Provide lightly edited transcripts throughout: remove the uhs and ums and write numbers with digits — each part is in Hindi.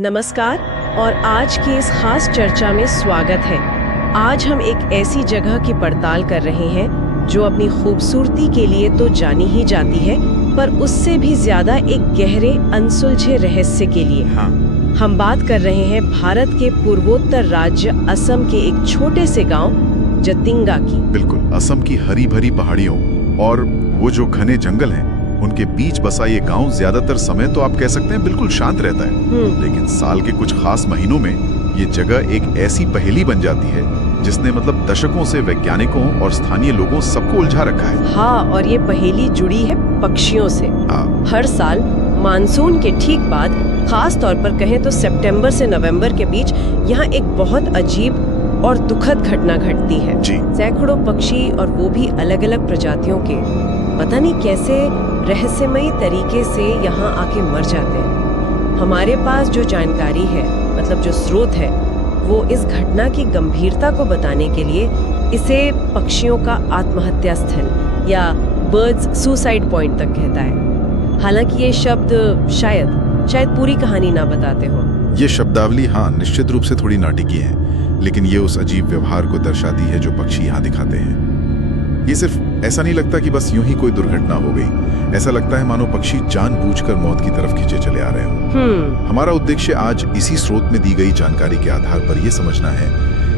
नमस्कार और आज की इस खास चर्चा में स्वागत है। आज हम एक ऐसी जगह की पड़ताल कर रहे हैं जो अपनी खूबसूरती के लिए तो जानी ही जाती है, पर उससे भी ज्यादा एक गहरे अनसुलझे रहस्य के लिए। हम बात कर रहे हैं भारत के पूर्वोत्तर राज्य असम के एक छोटे से गांव जतिंगा की। बिल्कुल, असम की हरी भरी पहाड़ियों और वो जो घने जंगल हैं, उनके बीच बसा ये गांव ज्यादातर समय तो आप कह सकते हैं बिल्कुल शांत रहता है। लेकिन साल के कुछ खास महीनों में ये जगह एक ऐसी पहेली बन जाती है जिसने मतलब दशकों से वैज्ञानिकों और स्थानीय लोगों सबको उलझा रखा है। हाँ, और ये पहेली जुड़ी है पक्षियों से। हर साल मानसून के ठीक बाद, खास तौर पर कहें तो सितंबर से नवंबर के बीच, यहाँ एक बहुत अजीब और दुखद घटना घटती है। सैकड़ों पक्षी, और वो भी अलग अलग प्रजातियों के, पता नहीं कैसे रहस्यमयी तरीके से यहाँ आके मर जाते हैं। हमारे पास जो जानकारी है, मतलब जो स्रोत है, वो इस घटना की गंभीरता को बताने के लिए इसे पक्षियों का आत्महत्या स्थल या बर्ड्स सुसाइड पॉइंट तक कहता है। हालांकि ये शब्द शायद पूरी कहानी ना बताते हो। ये शब्दावली हाँ निश्चित रूप से थोड़ी नाटकीय है, लेकिन ये उस अजीब व्यवहार को दर्शाती है जो पक्षी यहाँ दिखाते हैं। ये सिर्फ ऐसा नहीं लगता कि बस यूं ही कोई दुर्घटना हो गई। ऐसा लगता है मानो पक्षी जानबूझकर मौत की तरफ खींचे चले आ रहे हो। हमारा उद्देश्य आज इसी स्रोत में दी गई जानकारी के आधार पर यह समझना है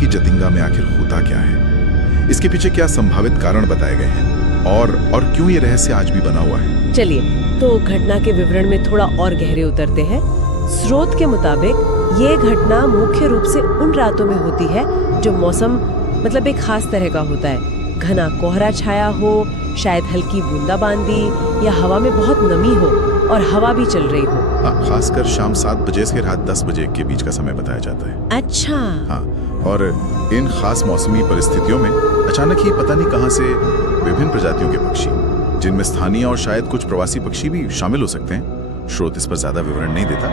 कि जतिंगा में आखिर होता क्या है, इसके पीछे क्या संभावित कारण बताए गए हैं और क्यों ये रहस्य आज भी बना हुआ है। चलिए तो घटना के विवरण में थोड़ा और गहरे उतरते हैं। स्रोत के मुताबिक ये घटना मुख्य रूप से उन रातों में होती है जो मौसम मतलब एक खास तरह का होता है। घना कोहरा छाया हो, शायद हल्की बूंदाबांदी, या हवा में बहुत नमी हो और हवा भी चल रही हो। खासकर शाम 7 बजे से रात 10 बजे के बीच का समय बताया जाता है। अच्छा। हाँ, और इन खास मौसमी परिस्थितियों में अचानक ही पता नहीं कहां से विभिन्न प्रजातियों के पक्षी, जिनमें स्थानीय और शायद कुछ प्रवासी पक्षी भी शामिल हो सकते हैं, स्रोत इस पर ज्यादा विवरण नहीं देता,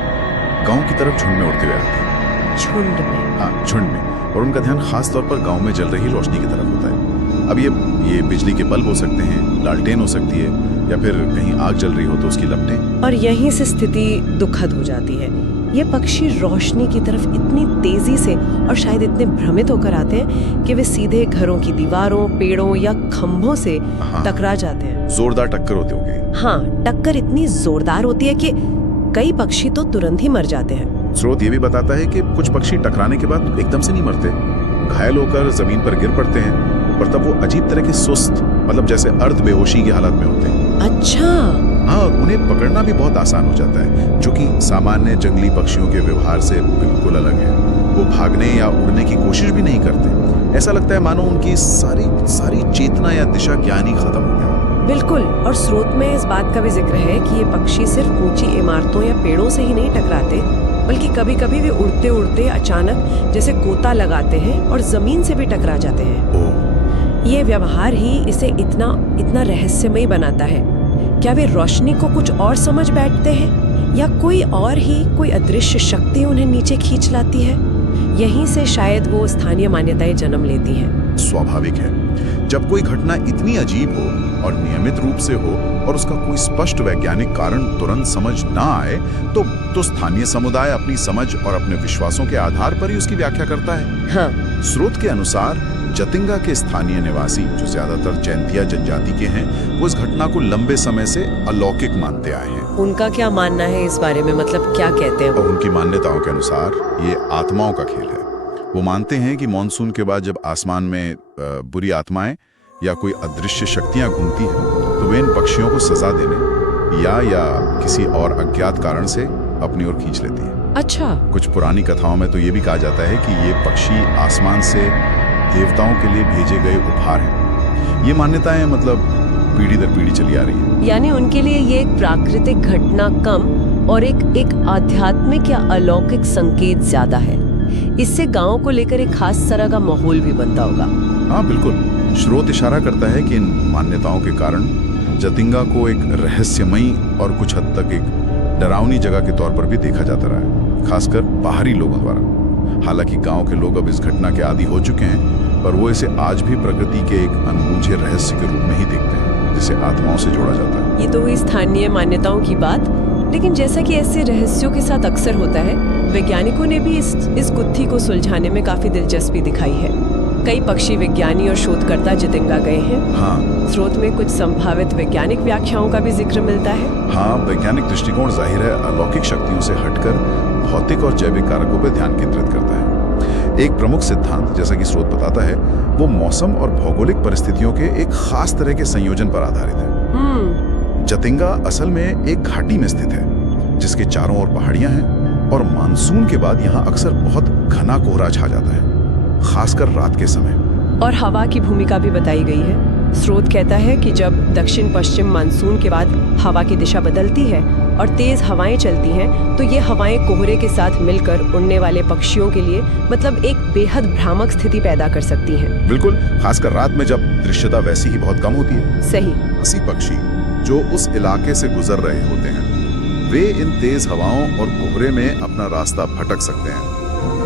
गांव की तरफ झुंड में उड़ते हुए आते हैं। झुंड में? हाँ, झुंड में। और उनका ध्यान खास तौर पर गांव में जल रही रोशनी की तरफ होता है। अब ये बिजली के बल्ब हो सकते हैं, लालटेन हो सकती है, या फिर कहीं आग जल रही हो तो उसकी लपटें। और यहीं से स्थिति दुखद हो जाती है। ये पक्षी रोशनी की तरफ इतनी तेजी से और शायद इतने भ्रमित होकर आते हैं कि वे सीधे घरों की दीवारों, पेड़ों या खंभों से टकरा जाते हैं। जोरदार टक्कर होती होगी। हाँ, टक्कर इतनी जोरदार होती है कि कई पक्षी तो तुरंत ही मर जाते हैं। स्रोत ये भी बताता है कि कुछ पक्षी टकराने के बाद एकदम से नहीं मरते, घायल होकर जमीन पर गिर पड़ते हैं, और तब वो अजीब तरह के सुस्त, मतलब जैसे अर्ध बेहोशी की हालत में होते हैं। अच्छा। हाँ, और उन्हें पकड़ना भी बहुत आसान हो जाता है, जो कि सामान्य जंगली पक्षियों के व्यवहार से बिल्कुल अलग है। वो भागने या उड़ने की कोशिश भी नहीं करते। ऐसा लगता है मानो उनकी सारी चेतना या दिशा ज्ञान ही खत्म हो गया। बिल्कुल। और स्रोत में इस बात का भी जिक्र है कि ये पक्षी सिर्फ ऊंची इमारतों या पेड़ों से ही नहीं टकराते, बल्कि कभी कभी वे उड़ते उड़ते अचानक जैसे गोता लगाते हैं और जमीन से भी टकरा जाते हैं। ये व्यवहार ही इसे इतना रहस्यमय बनाता है। क्या वे रोशनी को कुछ और समझ बैठते हैं, या कोई अदृश्य शक्ति उन्हें नीचे खींच लाती है? यहीं से शायद वो स्थानीय मान्यताएं जन्म लेती हैं। स्वाभाविक है, जब कोई घटना इतनी अजीब हो और नियमित रूप से हो और उसका कोई स्पष्ट वैज्ञानिक कारण तुरंत समझ ना आए, तो स्थानीय समुदाय अपनी समझ और अपने विश्वासों के आधार पर ही उसकी व्याख्या करता है। हाँ। स्रोत के अनुसार जतिंगा के स्थानीय निवासी, जो ज्यादातर जैंतिया जनजाति के हैं, वो इस घटना को लंबे समय से अलौकिक मानते आए हैं। उनका क्या मानना है इस बारे में, मतलब क्या कहते हैं? और उनकी मान्यताओं के अनुसार ये आत्माओं का खेल है। वो मानते हैं कि मानसून के बाद जब आसमान में बुरी आत्माएं या कोई अदृश्य शक्तियां घूमती हैं, तो वे इन पक्षियों को सजा देने या किसी और अज्ञात कारण से अपनी ओर खींच लेती हैं। अच्छा। कुछ पुरानी कथाओं में तो ये भी कहा जाता है कि ये पक्षी आसमान से देवताओं के लिए भेजे गए उपहार हैं। ये मान्यताएं मतलब पीढ़ी दर पीढ़ी चली आ रही है। यानी उनके लिए ये एक प्राकृतिक घटना कम और एक आध्यात्मिक या अलौकिक संकेत ज्यादा है। इससे गांव को लेकर एक खास तरह का माहौल भी बनता होगा। हाँ बिल्कुल। स्रोत इशारा करता है कि इन मान्यताओं के कारण जतिंगा को एक रहस्यमयी और कुछ हद तक एक डरावनी जगह के तौर पर भी देखा जाता रहा है, खासकर बाहरी लोगों द्वारा। हालांकि गांव के लोग अब इस घटना के आदी हो चुके हैं, पर वो इसे आज भी प्रकृति के एक अनबूझे रहस्य के रूप में ही देखते हैं, जिसे आत्माओं से जोड़ा जाता है। ये तो हुई स्थानीय मान्यताओं की बात, लेकिन जैसा कि ऐसे रहस्यों के साथ अक्सर होता है, वैज्ञानिकों ने भी इस गुत्थी को सुलझाने में काफी दिलचस्पी दिखाई है। कई पक्षी विज्ञानी और शोधकर्ता जतिंगा गए हैं। हाँ स्रोत में कुछ संभावित वैज्ञानिक व्याख्याओं का भी जिक्र मिलता है। हाँ, वैज्ञानिक दृष्टिकोण जाहिर है अलौकिक शक्तियों से हटकर भौतिक और जैविक कारकों पर ध्यान केंद्रित करता है। एक प्रमुख सिद्धांत, जैसा कि स्रोत बताता है, वो मौसम और भौगोलिक परिस्थितियों के एक खास तरह के संयोजन पर आधारित है। जतिंगा असल में एक घाटी में स्थित है जिसके चारों ओर पहाड़ियां हैं और मानसून के बाद यहाँ अक्सर बहुत घना कोहरा छा जाता है, खासकर रात के समय। और हवा की भूमिका भी बताई गई है। स्रोत कहता है कि जब दक्षिण पश्चिम मानसून के बाद हवा की दिशा बदलती है और तेज हवाएं चलती हैं, तो ये हवाएं कोहरे के साथ मिलकर उड़ने वाले पक्षियों के लिए मतलब एक बेहद भ्रामक स्थिति पैदा कर सकती हैं। बिल्कुल, खासकर रात में जब दृश्यता वैसी ही बहुत कम होती है। सही। हंसी पक्षी जो उस इलाके से गुजर रहे होते हैं, वे इन तेज हवाओं और कोहरे में अपना रास्ता भटक सकते हैं।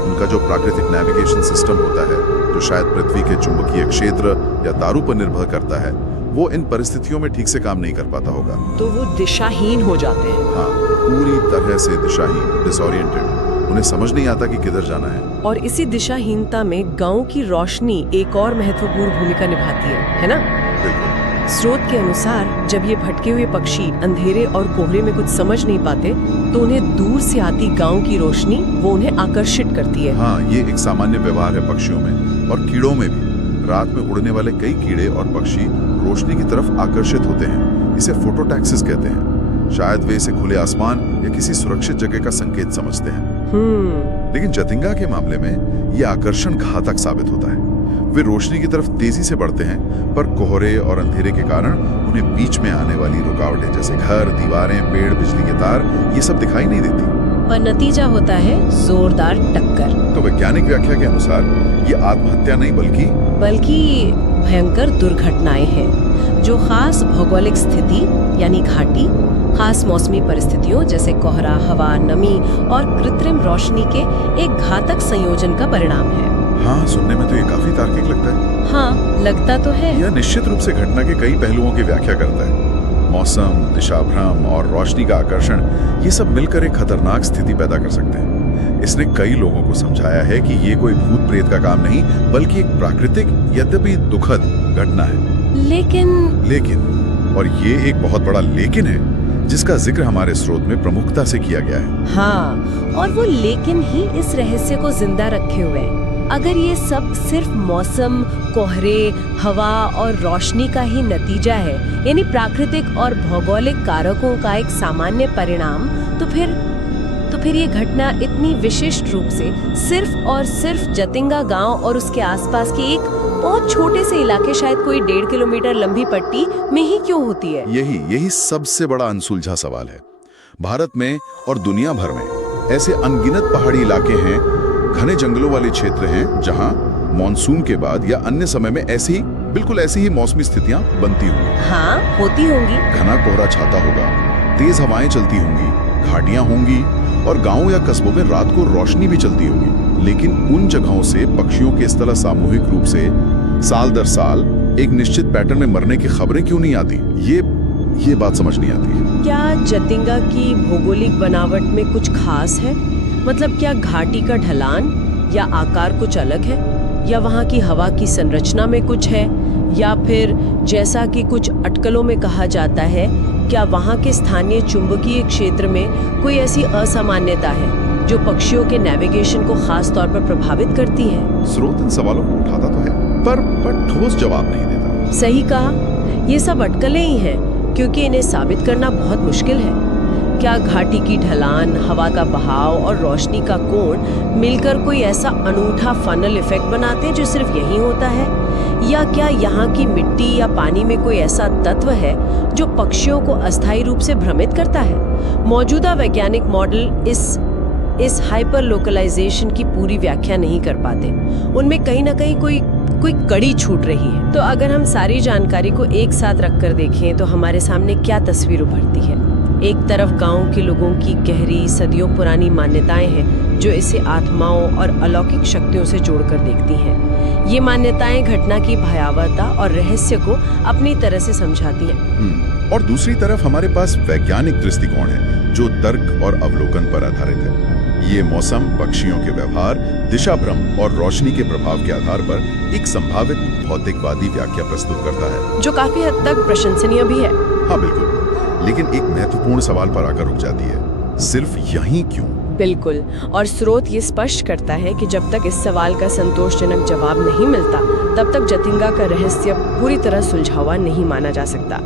उनका जो प्राकृतिक नेविगेशन सिस्टम होता है, जो शायद पृथ्वी के चुंबकीय क्षेत्र या तारों पर निर्भर करता है, वो इन परिस्थितियों में ठीक से काम नहीं कर पाता होगा। तो वो दिशाहीन हो जाते हैं। हाँ, पूरी तरह से दिशाहीन, डिसोरिएंटेड। उन्हें समझ नहीं आता कि किधर जाना है। और इसी दिशाहीनता में गांव की रोशनी एक और महत्वपूर्ण भूमिका निभाती है ना? बिल्कुल। स्रोत के अनुसार जब ये भटके हुए पक्षी अंधेरे और कोहरे में कुछ समझ नहीं पाते, तो उन्हें दूर से आती गांव की रोशनी वो उन्हें आकर्षित करती है। हाँ, ये एक सामान्य व्यवहार है पक्षियों में और कीड़ों में भी। रात में उड़ने वाले कई कीड़े और पक्षी रोशनी की तरफ आकर्षित होते हैं। इसे फोटोटैक्सिस कहते हैं। शायद वे इसे खुले आसमान या किसी सुरक्षित जगह का संकेत समझते हैं। लेकिन जतिंगा के मामले में यह आकर्षण घातक साबित होता है। वे रोशनी की तरफ तेजी से बढ़ते हैं, पर कोहरे और अंधेरे के कारण उन्हें बीच में आने वाली रुकावटें जैसे घर, दीवारें, पेड़, बिजली के तार, ये सब दिखाई नहीं देती। और नतीजा होता है जोरदार टक्कर। तो वैज्ञानिक व्याख्या के अनुसार ये आत्महत्या नहीं बल्कि भयंकर दुर्घटनाएं हैं, जो खास भौगोलिक स्थिति यानी घाटी, खास मौसमी परिस्थितियों जैसे कोहरा, हवा, नमी और कृत्रिम रोशनी के एक घातक संयोजन का परिणाम है। हाँ, सुनने में तो ये काफी तार्किक लगता है। हाँ, लगता तो है। यह निश्चित रूप से घटना के कई पहलुओं की व्याख्या करता है। मौसम, दिशाभ्रम और रोशनी का आकर्षण, ये सब मिलकर एक खतरनाक स्थिति पैदा कर सकते हैं। इसने कई लोगों को समझाया है कि ये कोई भूत प्रेत का काम नहीं, बल्कि एक प्राकृतिक यद्यपि दुखद घटना है। लेकिन और ये एक बहुत बड़ा लेकिन है जिसका जिक्र हमारे स्रोत में प्रमुखता से किया गया है। हाँ, और वो लेकिन ही इस रहस्य को जिंदा रखे हुए है। अगर ये सब सिर्फ मौसम, कोहरे, हवा और रोशनी का ही नतीजा है, यानी प्राकृतिक और भौगोलिक कारकों का एक सामान्य परिणाम, तो फिर ये घटना इतनी विशिष्ट रूप से सिर्फ और सिर्फ जतिंगा गांव और उसके आसपास के एक बहुत छोटे से इलाके, शायद कोई 1.5 किलोमीटर लंबी पट्टी में ही क्यों होती है? यही सबसे बड़ा अनसुलझा सवाल है। भारत में और दुनिया भर में ऐसे अनगिनत पहाड़ी इलाके हैं, घने जंगलों वाले क्षेत्र हैं, जहां मॉनसून के बाद या अन्य समय में बिल्कुल ऐसी ही मौसमी स्थितियां बनती होंगी। हाँ, होती होंगी। घना कोहरा छाता होगा, तेज हवाएं चलती होंगी, घाटियां होंगी और गांव या कस्बों में रात को रोशनी भी चलती होगी। लेकिन उन जगहों से पक्षियों के इस तरह सामूहिक रूप से साल दर साल एक निश्चित पैटर्न में मरने की खबरें क्यों नहीं आती? ये बात समझ नहीं आती। क्या जतिंगा की भौगोलिक बनावट में कुछ खास है? मतलब क्या घाटी का ढलान या आकार कुछ अलग है, या वहाँ की हवा की संरचना में कुछ है, या फिर जैसा कि कुछ अटकलों में कहा जाता है, क्या वहाँ के स्थानीय चुंबकीय क्षेत्र में कोई ऐसी असामान्यता है जो पक्षियों के नेविगेशन को खास तौर पर प्रभावित करती है? स्रोत इन सवालों को उठाता तो है, पर ठोस जवाब नहीं देता। सही कहा, ये सब अटकलें ही हैं, क्योंकि इन्हें साबित करना बहुत मुश्किल है। क्या घाटी की ढलान, हवा का बहाव और रोशनी का कोण मिलकर कोई ऐसा अनूठा फनल इफेक्ट बनाते हैं जो सिर्फ यहीं होता है? या क्या यहाँ की मिट्टी या पानी में कोई ऐसा तत्व है जो पक्षियों को अस्थायी रूप से भ्रमित करता है? मौजूदा वैज्ञानिक मॉडल इस हाइपर लोकलाइजेशन की पूरी व्याख्या नहीं कर पाते। उनमें कहीं ना कहीं कोई कड़ी छूट रही है। तो अगर हम सारी जानकारी को एक साथ रखकर देखें तो हमारे सामने क्या तस्वीर उभरती है? एक तरफ गांव के लोगों की गहरी सदियों पुरानी मान्यताएं हैं जो इसे आत्माओं और अलौकिक शक्तियों से जोड़कर देखती हैं। ये मान्यताएं घटना की भयावहता और रहस्य को अपनी तरह से समझाती हैं। और दूसरी तरफ हमारे पास वैज्ञानिक दृष्टिकोण है जो तर्क और अवलोकन पर आधारित है। ये मौसम, पक्षियों के व्यवहार, दिशा भ्रम और रोशनी के प्रभाव के आधार पर एक संभावित भौतिकवादी व्याख्या प्रस्तुत करता है, जो काफी हद तक प्रशंसनीय भी है। हाँ बिल्कुल, लेकिन एक महत्वपूर्ण सवाल पर आकर रुक जाती है, सिर्फ यही क्यों? बिल्कुल, और स्रोत ये स्पष्ट करता है कि जब तक इस सवाल का संतोषजनक जवाब नहीं मिलता, तब तक जतिंगा का रहस्य पूरी तरह सुलझा हुआ नहीं माना जा सकता।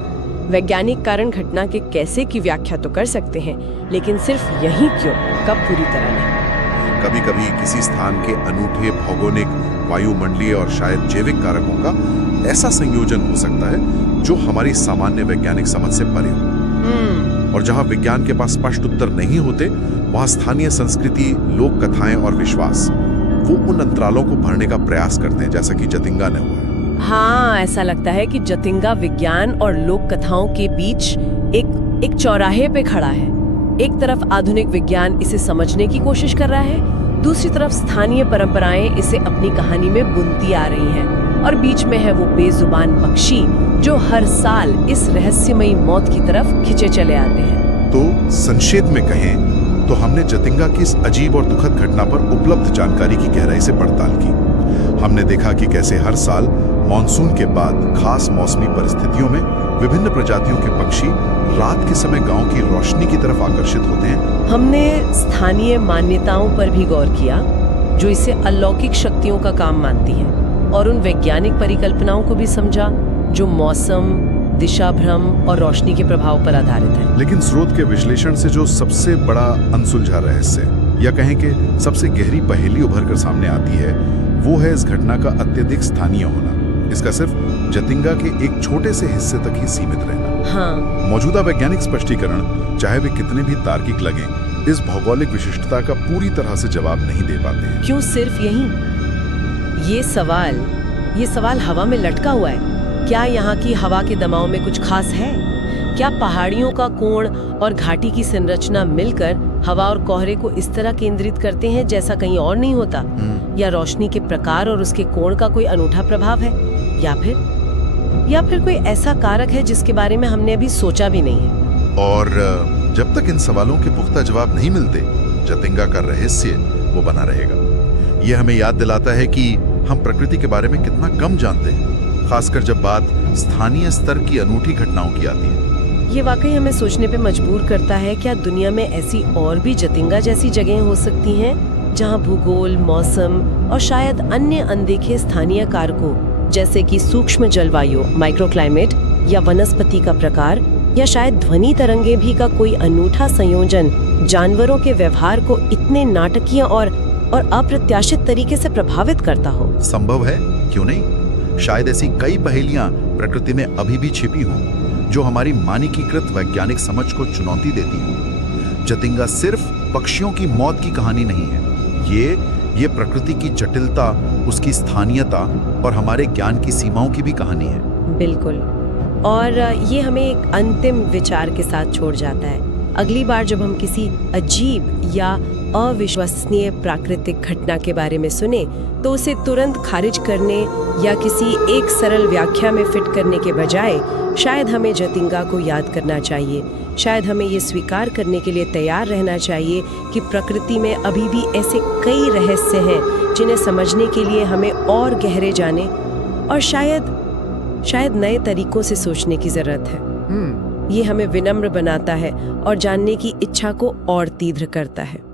वैज्ञानिक कारण घटना के कैसे की व्याख्या तो कर सकते हैं, लेकिन सिर्फ यही क्यों कब पूरी तरह नहीं। कभी कभी किसी स्थान के अनूठे भौगोलिक, वायुमंडलीय और शायद जैविक कारकों का ऐसा संयोजन हो सकता है जो हमारी सामान्य वैज्ञानिक समझ से परे हो। और जहां विज्ञान के पास स्पष्ट उत्तर नहीं होते, वहां स्थानीय संस्कृति, लोक कथाएं और विश्वास वो उन अंतरालों को भरने का प्रयास करते हैं, जैसा कि जतिंगा ने हुआ है। हाँ, ऐसा लगता है कि जतिंगा विज्ञान और लोक कथाओं के बीच एक चौराहे पे खड़ा है। एक तरफ आधुनिक विज्ञान इसे समझने की कोशिश कर रहा है, दूसरी तरफ स्थानीय परंपराएं इसे अपनी कहानी में बुनती आ रही हैं, और बीच में है वो बेजुबान पक्षी जो हर साल इस रहस्यमयी मौत की तरफ खिंचे चले आते हैं। तो संक्षेप में कहें तो हमने जतिंगा की इस अजीब और दुखद घटना पर उपलब्ध जानकारी की गहराई से पड़ताल की। हमने देखा कि कैसे हर साल मॉनसून के बाद खास मौसमी परिस्थितियों में विभिन्न प्रजातियों के पक्षी रात के समय गांव की रोशनी की तरफ आकर्षित होते हैं। हमने स्थानीय मान्यताओं पर भी गौर किया जो इसे अलौकिक शक्तियों का काम मानती हैं, और उन वैज्ञानिक परिकल्पनाओं को भी समझा जो मौसम, दिशा भ्रम और रोशनी के प्रभाव पर आधारित है। लेकिन स्रोत के विश्लेषण से जो सबसे बड़ा अनसुलझा रहस्य, या कहें कि सबसे गहरी पहेली उभर कर सामने आती है, वो है इस घटना का अत्यधिक स्थानीय होना। इसका सिर्फ जतिंगा के एक छोटे से हिस्से तक ही सीमित रहना। हाँ। मौजूदा वैज्ञानिक स्पष्टीकरण, चाहे वे कितने भी तार्किक लगें, इस भौगोलिक विशिष्टता का पूरी तरह से जवाब नहीं दे पाते हैं। क्यों सिर्फ यही? ये सवाल हवा में लटका हुआ है। क्या यहाँ की हवा के दबाव में कुछ खास है? क्या पहाड़ियों का कोण और घाटी की संरचना मिलकर हवा और कोहरे को इस तरह केंद्रित करते हैं जैसा कहीं और नहीं होता? या रोशनी के प्रकार और उसके कोण का कोई अनूठा प्रभाव है? या फिर कोई ऐसा कारक है जिसके बारे में हमने अभी सोचा भी नहीं है? और जब तक इन सवालों के पुख्ता जवाब नहीं मिलते, जतिंगा का रहस्य वो बना रहेगा। ये हमें याद दिलाता है कि हम प्रकृति के बारे में कितना कम जानते हैं, खासकर जब बात स्थानीय स्तर की अनूठी घटनाओं की आती है। ये वाकई हमें सोचने पे मजबूर करता है, क्या दुनिया में ऐसी और भी जतिंगा जैसी जगहें हो सकती हैं जहां भूगोल, मौसम और शायद अन्य अनदेखे स्थानीय कारकों जैसे कि सूक्ष्म जलवायु, माइक्रोक्लाइमेट, या वनस्पति का प्रकार, या शायद ध्वनि तरंगे भी का कोई अनूठा संयोजन जानवरों के व्यवहार को इतने नाटकीय और अप्रत्याशित तरीके से प्रभावित करता हो? संभव है, क्यों नहीं? शायद ऐसी कई पहेलियां प्रकृति में अभी भी छिपी हों जो हमारी मानकीकृत वैज्ञानिक समझ को चुनौती देती हों। जतिंगा सिर्फ पक्षियों की मौत की कहानी नहीं है, ये प्रकृति की जटिलता, उसकी स्थानीयता और हमारे ज्ञान की सीमाओं की भी कहानी है। बिल्कुल, और ये हमें एक अंतिम विचार के साथ छोड़ जाता है। अगली बार जब हम किसी अजीब या अविश्वसनीय प्राकृतिक घटना के बारे में सुने, तो उसे तुरंत खारिज करने या किसी एक सरल व्याख्या में फिट करने के बजाय शायद हमें जतिंगा को याद करना चाहिए। शायद हमें ये स्वीकार करने के लिए तैयार रहना चाहिए कि प्रकृति में अभी भी ऐसे कई रहस्य हैं जिन्हें समझने के लिए हमें और गहरे जाने और शायद नए तरीकों से सोचने की जरूरत है। ये हमें विनम्र बनाता है और जानने की इच्छा को और तीव्र करता है।